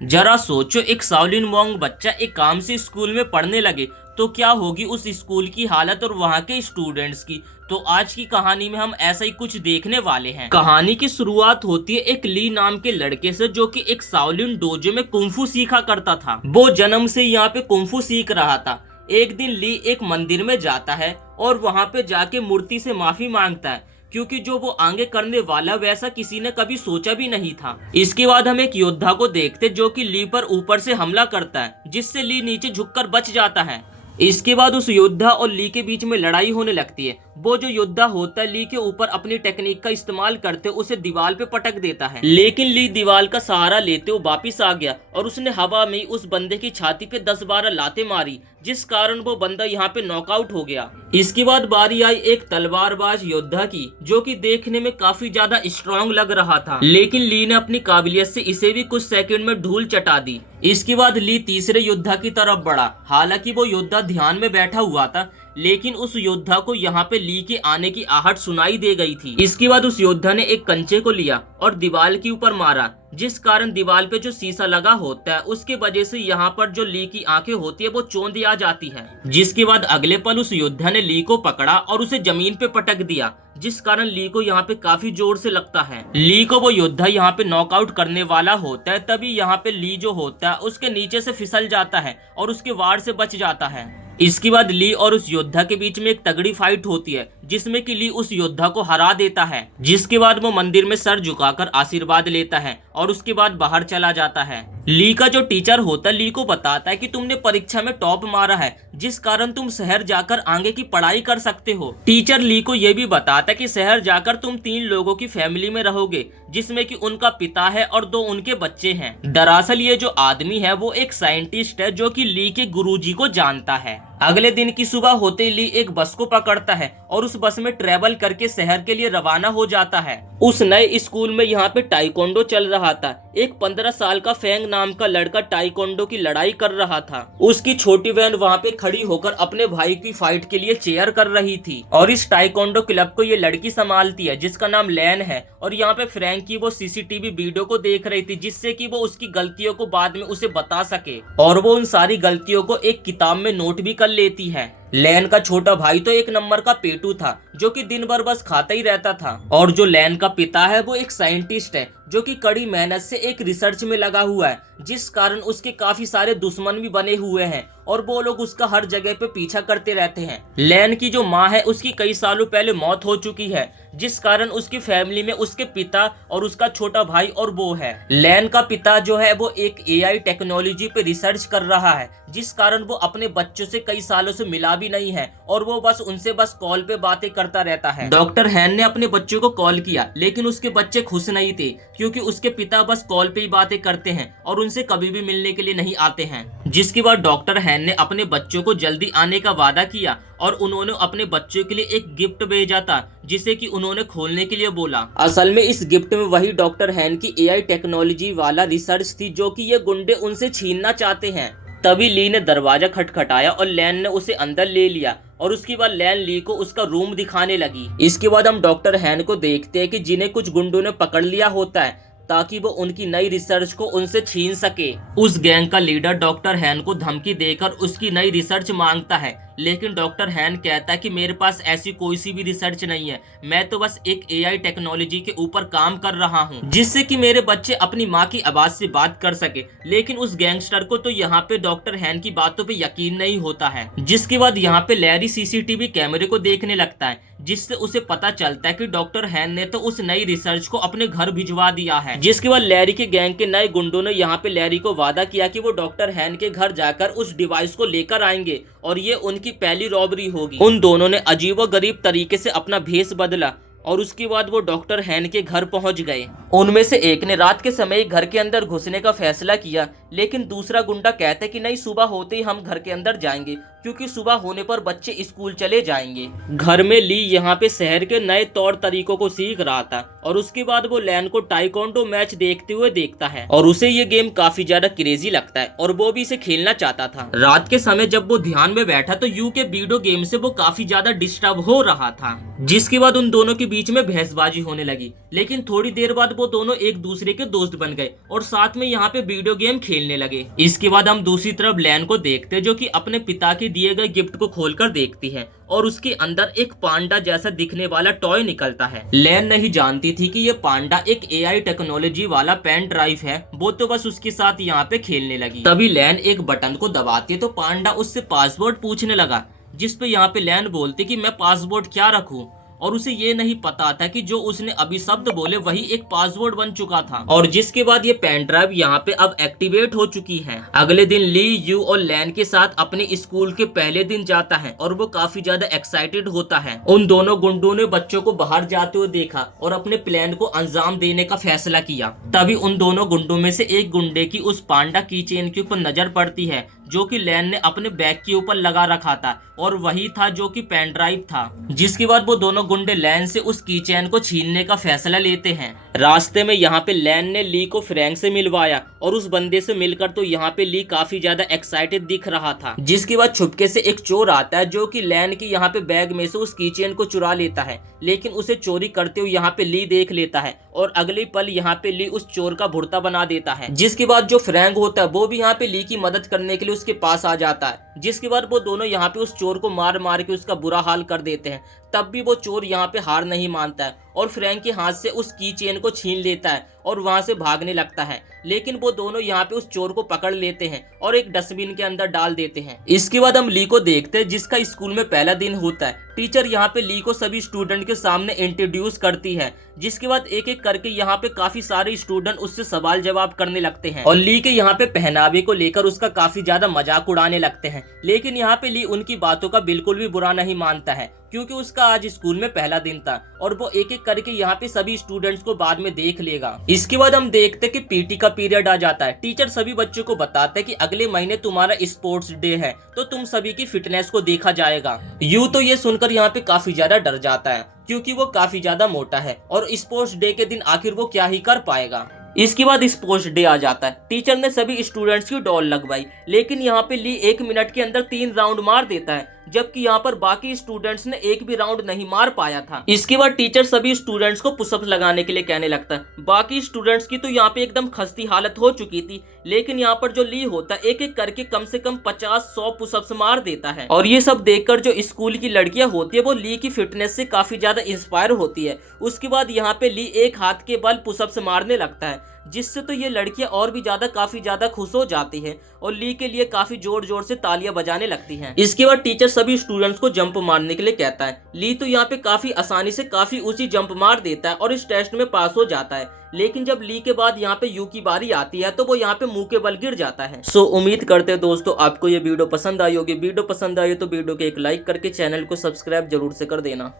जरा सोचो, एक शाओलिन मोंग बच्चा एक काम से स्कूल में पढ़ने लगे तो क्या होगी उस स्कूल की हालत और वहाँ के स्टूडेंट्स की। तो आज की कहानी में हम ऐसा ही कुछ देखने वाले हैं। कहानी की शुरुआत होती है एक ली नाम के लड़के से, जो कि एक शाओलिन डोजो में कुंफू सीखा करता था। वो जन्म से यहाँ पे कुंफू सीख रहा था। एक दिन ली एक मंदिर में जाता है और वहाँ पे जाके मूर्ति से माफी मांगता है, क्योंकि जो वो आगे करने वाला वैसा किसी ने कभी सोचा भी नहीं था। इसके बाद हम एक योद्धा को देखते जो कि ली पर ऊपर से हमला करता है, जिससे ली नीचे झुककर बच जाता है। इसके बाद उस योद्धा और ली के बीच में लड़ाई होने लगती है। वो जो योद्धा होता है ली के ऊपर अपनी टेक्निक का इस्तेमाल करते उसे दीवार पे पटक देता है, लेकिन ली दीवार का सहारा लेते हुए वापिस आ गया और उसने हवा में उस बंदे की छाती पे 10-12 लातें मारी, जिस कारण वो बंदा यहाँ पे नॉकआउट हो गया। इसके बाद बारी आई एक तलवारबाज योद्धा की, जो कि देखने में काफी ज्यादा स्ट्रॉन्ग लग रहा था, लेकिन ली ने अपनी काबिलियत से इसे भी कुछ सेकंड में धूल चटा दी। इसके बाद ली तीसरे योद्धा की तरफ बढ़ा। हालांकि वो योद्धा ध्यान में बैठा हुआ था, लेकिन उस योद्धा को यहाँ पे ली के आने की आहट सुनाई दे गई थी। इसके बाद उस योद्धा ने एक कंचे को लिया और दीवार के ऊपर मारा, जिस कारण दीवार पे जो शीशा लगा होता है उसके वजह से यहाँ पर जो ली की आंखें होती है वो चौंधी आ जाती है। जिसके बाद अगले पल उस योद्धा ने ली को पकड़ा और उसे जमीन पे पटक दिया, जिस कारण ली को यहाँ पे काफी जोर से लगता है। ली को वो योद्धा यहाँ पे नॉकआउट करने वाला होता है, तभी यहाँ पे ली जो होता है उसके नीचे से फिसल जाता है और उसके वार से बच जाता है। इसके बाद ली और उस योद्धा के बीच में एक तगड़ी फाइट होती है, जिसमें कि ली उस योद्धा को हरा देता है। जिसके बाद वो मंदिर में सर झुकाकर आशीर्वाद लेता है और उसके बाद बाहर चला जाता है। ली का जो टीचर होता है ली को बताता है कि तुमने परीक्षा में टॉप मारा है, जिस कारण तुम शहर जाकर आगे की पढ़ाई कर सकते हो। टीचर ली को ये भी बताता है कि शहर जाकर तुम 3 लोगों की फैमिली में रहोगे, जिसमें कि उनका पिता है और 2 उनके बच्चे हैं। दरअसल ये जो आदमी है वो एक साइंटिस्ट है, जो कि ली के गुरुजी को जानता है। अगले दिन की सुबह होते ही ली एक बस को पकड़ता है और उस बस में ट्रेवल करके शहर के लिए रवाना हो जाता है। उस नए स्कूल में यहाँ पे टाइकोंडो चल रहा था। एक 15 साल का फेंग नाम का लड़का टाइकोंडो की लड़ाई कर रहा था। उसकी छोटी बहन वहाँ पे खड़ी होकर अपने भाई की फाइट के लिए चेयर कर रही थी और इस टाइकोंडो क्लब को ये लड़की संभालती है, जिसका नाम लैन है। और यहाँ पे फ्रैंक की वो सीसीटीवी वीडियो को देख रही थी, जिससे कि वो उसकी गलतियों को बाद में उसे बता सके, और वो उन सारी गलतियों को एक किताब में नोट भी कर लेती है। लैन का छोटा भाई तो एक नंबर का पेटू था, जो कि दिन भर बस खाता ही रहता था। और जो लैन का पिता है वो एक साइंटिस्ट है, जो कि कड़ी मेहनत से एक रिसर्च में लगा हुआ है, जिस कारण उसके काफी सारे दुश्मन भी बने हुए हैं और वो लोग उसका हर जगह पे पीछा करते रहते हैं। लैन की जो माँ है उसकी कई सालों पहले मौत हो चुकी है, जिस कारण उसकी फैमिली में उसके पिता और उसका छोटा भाई और वो है। लैन का पिता जो है वो एक एआई टेक्नोलॉजी पे रिसर्च कर रहा है, जिस कारण वो अपने बच्चों से कई सालों से मिला भी नहीं है और वो बस उनसे बस कॉल पे बातें करता रहता है। डॉक्टर हैन ने अपने बच्चों को कॉल किया, लेकिन उसके बच्चे खुश नहीं थे, क्योंकि उसके पिता बस कॉल पे ही बातें करते हैं और उनसे कभी भी मिलने के लिए नहीं आते हैं। जिसके बाद डॉक्टर हैन ने अपने बच्चों को जल्दी आने का वादा किया और उन्होंने अपने बच्चों के लिए एक गिफ्ट भेजा था, जिसे कि उन्होंने खोलने के लिए बोला। असल में इस गिफ्ट में वही डॉक्टर हैन की एआई टेक्नोलॉजी वाला रिसर्च थी, जो कि ये गुंडे उनसे छीनना चाहते हैं। तभी ली ने दरवाजा खटखटाया और लैन ने उसे अंदर ले लिया और उसके बाद लैन ली को उसका रूम दिखाने लगी। इसके बाद हम डॉक्टर हैन को देखते हैं कि जिन्हें कुछ गुंडों ने पकड़ लिया होता है, ताकि वो उनकी नई रिसर्च को उनसे छीन सके। उस गैंग का लीडर डॉक्टर हैन को धमकी देकर उसकी नई रिसर्च मांगता है, लेकिन डॉक्टर हैन कहता है कि मेरे पास ऐसी कोई सी भी रिसर्च नहीं है, मैं तो बस एक एआई टेक्नोलॉजी के ऊपर काम कर रहा हूँ, जिससे कि मेरे बच्चे अपनी माँ की आवाज से बात कर सके। लेकिन उस गैंगस्टर को तो यहाँ पे डॉक्टर हैन की बातों पे यकीन नहीं होता है। जिसके बाद यहाँ पे लैरी सीसीटीवी कैमरे को देखने लगता है, जिससे उसे पता चलता है कि डॉक्टर हैन ने तो उस नई रिसर्च को अपने घर भिजवा दिया है। जिसके बाद लैरी के गैंग के नए गुंडों ने यहाँ पे लैरी को वादा किया कि वो डॉक्टर हैन के घर जाकर उस डिवाइस को लेकर आएंगे और ये उनकी पहली रॉबरी होगी। उन दोनों ने अजीबोगरीब तरीके से अपना भेष बदला और उसके बाद वो डॉक्टर हैन के घर पहुंच गए। उनमें से एक ने रात के समय घर के अंदर घुसने का फैसला किया, लेकिन दूसरा गुंडा कहता है कि नहीं, सुबह होते ही हम घर के अंदर जाएंगे। क्योंकि सुबह होने पर बच्चे स्कूल चले जाएंगे। घर में ली यहाँ पे शहर के नए तौर तरीकों को सीख रहा था और उसके बाद वो लैन को ताइक्वांडो मैच देखते हुए देखता है और उसे ये गेम काफी ज्यादा क्रेजी लगता है और वो भी इसे खेलना चाहता था। रात के समय जब वो ध्यान में बैठा तो यू के वीडियो गेम से वो काफी ज्यादा डिस्टर्ब हो रहा था, जिसके बाद उन दोनों के बीच में बहसबाजी होने लगी। लेकिन थोड़ी देर बाद वो दोनों एक दूसरे के दोस्त बन गए और साथ में यहाँ पे वीडियो गेम खेलने लगे। इसके बाद हम दूसरी तरफ लैन को देखते जो कि अपने पिता के दिए गए गिफ्ट को खोलकर देखती है और उसके अंदर एक पांडा जैसा दिखने वाला टॉय निकलता है। लैन नहीं जानती थी कि ये पांडा एक एआई टेक्नोलॉजी वाला पेन ड्राइव है, वो तो बस उसके साथ यहाँ पे खेलने लगी। तभी लैन एक बटन को दबाती है तो पांडा उससे पासवर्ड पूछने लगा, जिस पे यहाँ पे लैन बोलती कि मैं पासवर्ड क्या रखूं, और उसे ये नहीं पता था कि जो उसने अभी शब्द बोले वही एक पासवर्ड बन चुका था। और जिसके बाद ये पेन ड्राइव यहाँ पे अब एक्टिवेट हो चुकी है। अगले दिन ली यू और लैन के साथ अपने स्कूल के पहले दिन जाता है और वो काफी ज्यादा एक्साइटेड होता है। उन दोनों गुंडों ने बच्चों को बाहर जाते हुए देखा और अपने प्लान को अंजाम देने का फैसला किया। तभी उन दोनों गुंडों में से एक गुंडे की उस पांडा की चेन के ऊपर नजर पड़ती है जो कि लैन ने अपने बैग के ऊपर लगा रखा था और वही था जो कि पेन ड्राइव था। जिसके बाद वो दोनों गुंडे लैन से उस की चेन को छीनने का फैसला लेते हैं। रास्ते में यहाँ पे लैन ने ली को फ्रैंक से मिलवाया और उस बंदे से मिलकर तो यहाँ पे ली काफी ज्यादा एक्साइटेड दिख रहा था। जिसके बाद छुपके से एक चोर आता है जो कि लैन की यहाँ पे बैग में से उस की चेन को चुरा लेता है, लेकिन उसे चोरी करते हुए यहाँ पे ली देख लेता है और अगले पल यहाँ पे ली उस चोर का भुर्ता बना देता है। जिसके बाद जो फ्रैंक होता है वो भी यहाँ पे ली की मदद करने के लिए उसके पास आ जाता है। जिसके बाद वो दोनों यहाँ पे उस चोर को मार मार के उसका बुरा हाल कर देते हैं। तब भी वो चोर यहाँ पे हार नहीं मानता है और फ्रैंक के हाथ से उस की चेन को छीन लेता है और वहां से भागने लगता है। लेकिन वो दोनों यहाँ पे उस चोर को पकड़ लेते हैं और एक डस्टबिन के अंदर डाल देते हैं। इसके बाद हम ली को देखते हैं जिसका स्कूल में पहला दिन होता है। टीचर यहाँ पे ली को सभी स्टूडेंट के सामने इंट्रोड्यूस करती है। जिसके बाद एक एक करके यहाँ पे काफी सारे स्टूडेंट उससे सवाल जवाब करने लगते हैं और ली के यहाँ पे पहनावे को लेकर उसका काफी ज्यादा मजाक उड़ाने लगते हैं। लेकिन यहाँ पे ली उनकी बातों का बिल्कुल भी बुरा नहीं मानता है क्योंकि उसका आज स्कूल में पहला दिन था और वो एक एक करके यहाँ पे सभी स्टूडेंट्स को बाद में देख लेगा। इसके बाद हम देखते हैं कि पीटी का पीरियड आ जाता है। टीचर सभी बच्चों को बताता है कि अगले महीने तुम्हारा स्पोर्ट्स डे है तो तुम सभी की फिटनेस को देखा जाएगा। यू तो ये सुनकर यहाँ पे काफी ज्यादा डर जाता है क्योंकि वो काफी ज्यादा मोटा है और स्पोर्ट्स डे के दिन आखिर वो क्या ही कर पाएगा। इसके बाद स्पोर्ट्स डे आ जाता है। टीचर ने सभी स्टूडेंट्स की दौड़ लगवाई, लेकिन यहाँ पे ली 1 मिनट के अंदर 3 राउंड मार देता है, जबकि यहाँ पर बाकी स्टूडेंट्स ने एक भी राउंड नहीं मार पाया था। इसके बाद टीचर सभी स्टूडेंट्स को पुशअप्स लगाने के लिए कहने लगता है। बाकी स्टूडेंट्स की तो यहाँ पे एकदम खस्ती हालत हो चुकी थी, लेकिन यहाँ पर जो ली होता है एक एक करके कम से कम 50-100 पुशअप्स मार देता है। और ये सब देखकर जो स्कूल की लड़कियां होती है वो ली की फिटनेस से काफी ज्यादा इंस्पायर होती है। उसके बाद यहाँ पे ली एक हाथ के बल पुशअप्स मारने लगता है, जिससे तो ये लड़कियां और भी काफी ज्यादा खुश हो जाती है और ली के लिए काफी जोर जोर से तालियां बजाने लगती हैं। इसके बाद टीचर सभी स्टूडेंट्स को जंप मारने के लिए कहता है। ली तो यहाँ पे काफी आसानी से काफी ऊंची जंप मार देता है और इस टेस्ट में पास हो जाता है। लेकिन जब ली के बाद यहाँ पे यू की बारी आती है तो वो यहाँ पे मुंह के बल गिर जाता है। सो उम्मीद करते हैं दोस्तों आपको ये वीडियो पसंद आई होगी। वीडियो पसंद आई तो वीडियो को एक लाइक करके चैनल को सब्सक्राइब जरूर से कर देना।